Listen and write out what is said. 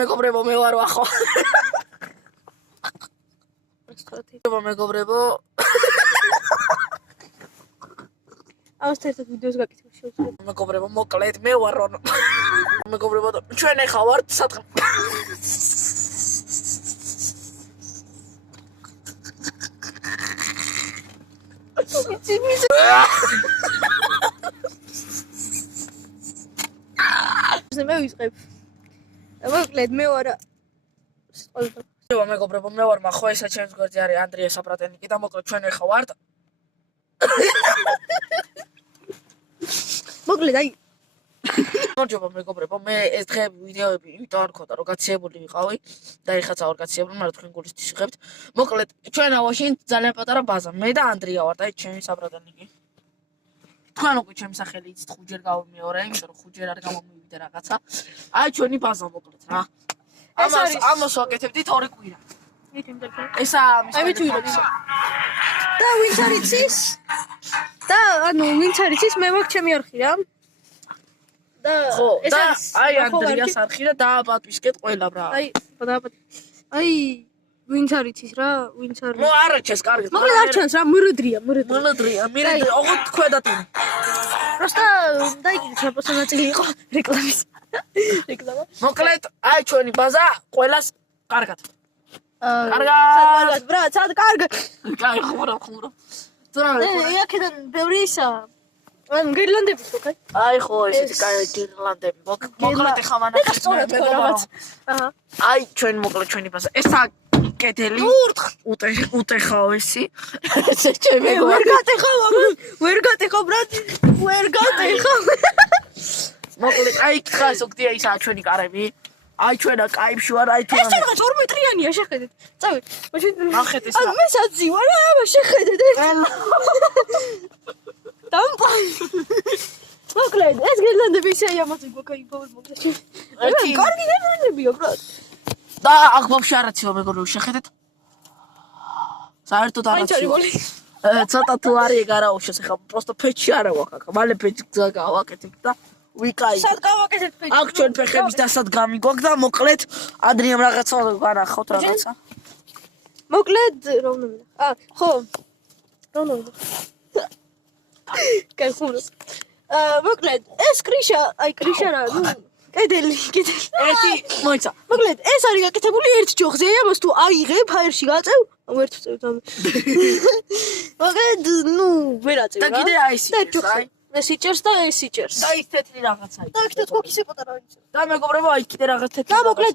მეგობრებო, მე ვარ ვახო. მეგობრებო. აუს ერთად ვიდეოს გაკეთებ შეუძლია. მეგობრებო, მოკლედ მე ვარ რონო. მეგობრებო, ჩვენ ეხა ვართ სათხარ. მე ვისყებ. მოკლედ მე ვარ მეგობრებო, მე ვარ მახო, ესა ჩემს გვერდზე არის ანდრია საბრატენიკი და მოკლედ ჩვენ ეხა ვართ. მოკლედ აი მოგჯობა მეგობრებო, მე ეს დღე ვიდეოები იმიტომ არ მქონდა, რომ გაცილებული ვიყავი და ეხაც არ გაცილებული, მაგრამ თქვენ გულისთვის იღებთ. მოკლედ, ჩვენ ავაში ძალიან პატარა ბაზა, მე და ანდრია ვარ და ჩემი საბრატენიკი. თქვენ უკვე ჩემი სახელი იცით, ხუჯერ გავიმეორე, იმიტომ რომ ხუჯერ არ გამომივიდე რაღაცა. აი ჩვენი ბაზა მოკლედ რა. ამას ვაკეთებდით 2 კვირა. ესა ამის აი ვიჩვიდე. და ვინც არ იცის? და ანუ ვინც არ იცის, მე მაქვს ჩემი არხი რა. და ეს არის აი ანდრიას არხი და დააპატვისკეთ ყველა ბრა. აი ვინც არ იცის რა, ვინც არ ნუ არა ჩეს კარგად. მოკლედ არ ჩანს რა, მრუდრია. ოღონდ ქვედატი. просто დაიგეთ რა პერსონაჟი იყო რეკლამის. რეკლამა. მოკლედ აი ჩვენი ბაზა ყველას კარგად. კარგად ბრა, სად კარგად. კაი ხმურა. აქედან ბევრი ისა. ანუ გირლანდები ხო, კაი? აი ხო ესეთი კაი გირლანდები. მოკლედ ხა მანახეთ. აი ჩვენ მოკლედ ჩვენი ბაზა. ესა კედელი. უტეხავ ესი. ესე ჩემი ვერ გატეხავ ბრა. ვერ გატეხავ. მოკლედ აი ხა ზოგადია ისაა ჩვენი კარები. აი ჩვენა კაიფში ვარ, აი თუ ეს რაღაც 2 მეტრიანია, შეხედეთ. წავი. ნახეთ ეს. მე საძი ვარ, აბა შეხედეთ. დამპალ. მოკლედ, ეს გერლანდები ისეა ამაზე გვაქვს ინფორმაცია. კარგი გერლანდებია, ბრატ. და აქ ვაფშე არ აციო მეგობრებო, შეხედეთ. საერთოდ არ აციო. ცოტა თუ არის ეგ არა უშოს, ეხლა просто ფეჩი არა ვაკაკ. მალე ფეჩი გავაკეთებ და ვიკაი. სად გავაკეთებ ფეჩი? აქ ჩვენ ფეხების დასადგამი გვაქვს და მოკლედ ადრიამ რაღაცა განახავთ რაღაცა. მოკლედ რა უნდა მინდა? ხო. რა უნდა მინდა? კაი ხურო. მოკლედ ეს კრიშა, აი კრიშა რა, ნუ კედელი. ერთი მოიცა. მოკლედ ეს არის გაკეთებული ერთ ჯოხზე, ამას თუ აიღებ, ჰაერში გაწევ, ვერ წევ თამე. მოკლედ ნუ ვერ აწევ რა. და კიდე აი სიჭერს, აი. ეს სიჭერს და ეს სიჭერს. და ის თეთრი რაღაცა. და იქ თქო ისე პატარა ვიცი. და მეგობრებო, აი კიდე რაღაც თეთრი. და მოკლედ